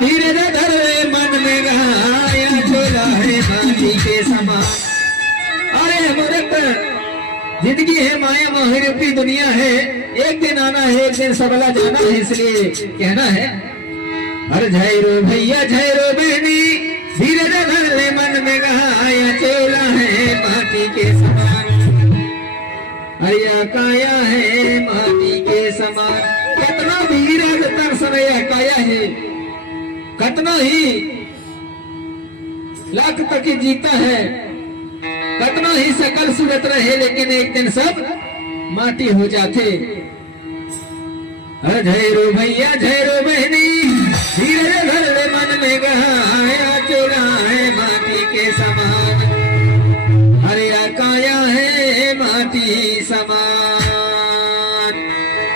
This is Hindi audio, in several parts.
धीरज धर मन में गाया चोला है माटी के समान। अरे मूर्ख, जिंदगी है माया मोह रूपी दुनिया है, एक दिन आना है एक दिन सबला जाना है, इसलिए कहना है अरे जय रो भैया जय रो बहनी, धीरज धर ले मन में गाया चोला है माटी के समान। अरिया काया है माटी के समान, कितना धीरज तरसरया काया है, कितना ही लाख तक जीता है, कितना ही सकल सूरत रहे, लेकिन एक दिन सब माटी हो जाते। जय रो भैया जय रो बहनी, धीरज धर ले मन में गाया चोला है माटी के समान। हरिया काया है माटी समान,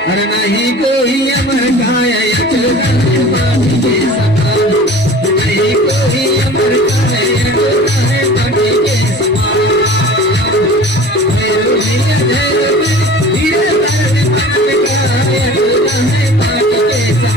अरे नहीं कोई अमर काया चोला है माटी के समान, नहीं कोई अमर काया चोला है माटी के समान। जय रो भैया जय रो बहनी, धीरज धर ले मन में गाया चोला है माटी के समान।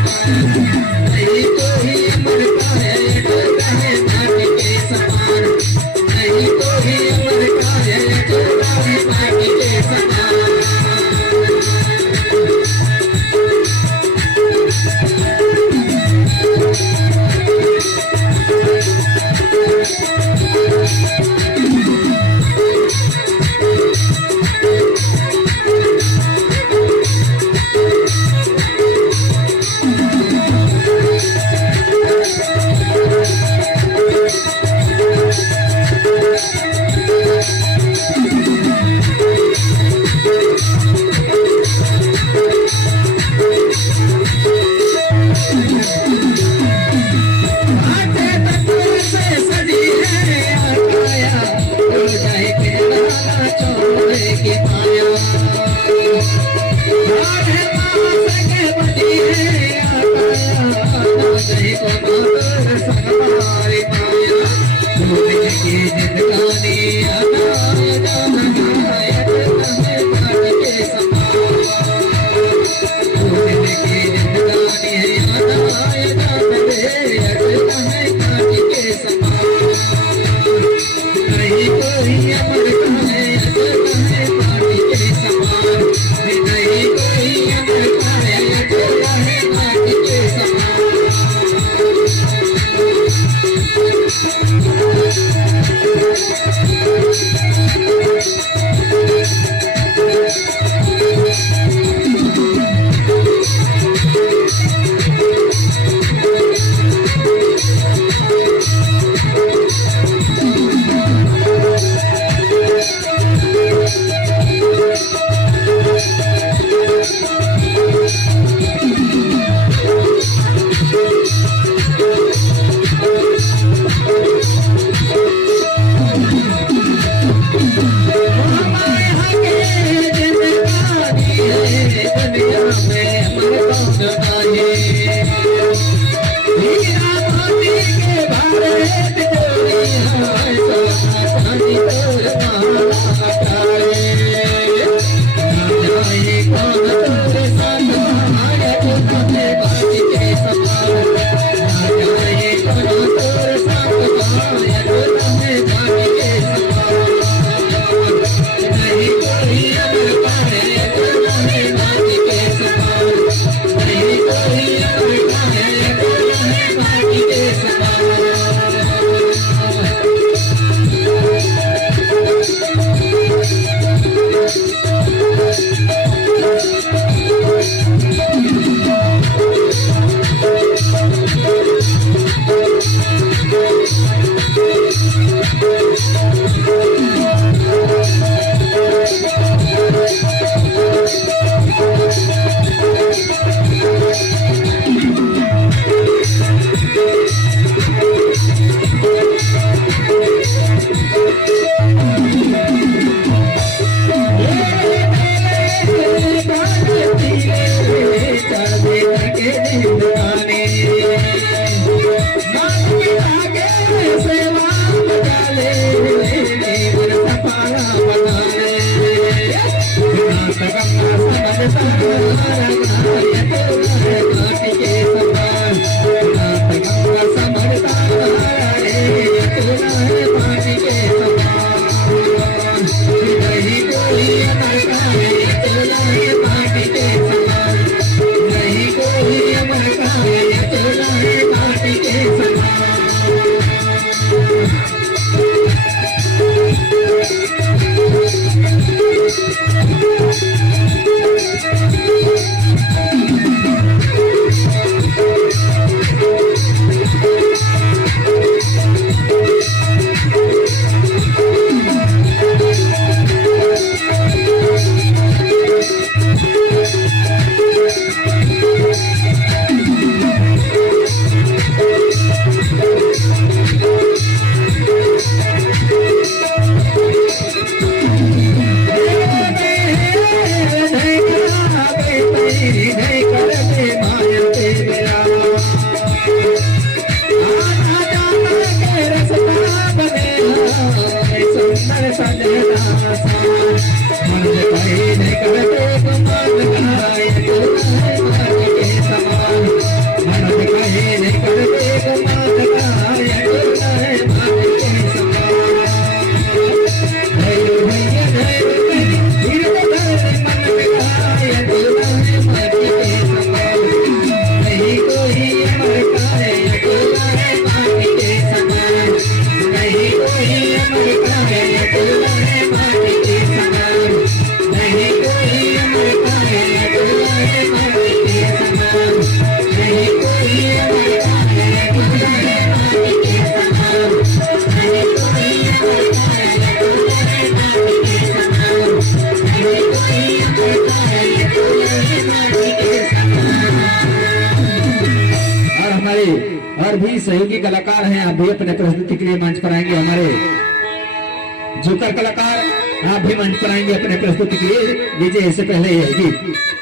हमारे और भी सहयोगी कलाकार हैं, आप भी अपने प्रस्तुति के लिए मंच पर आएंगे। हमारे जोकर कलाकार आप भी मंच पर आएंगे अपने प्रस्तुति के लिए। लीजिए इससे पहले यह गीत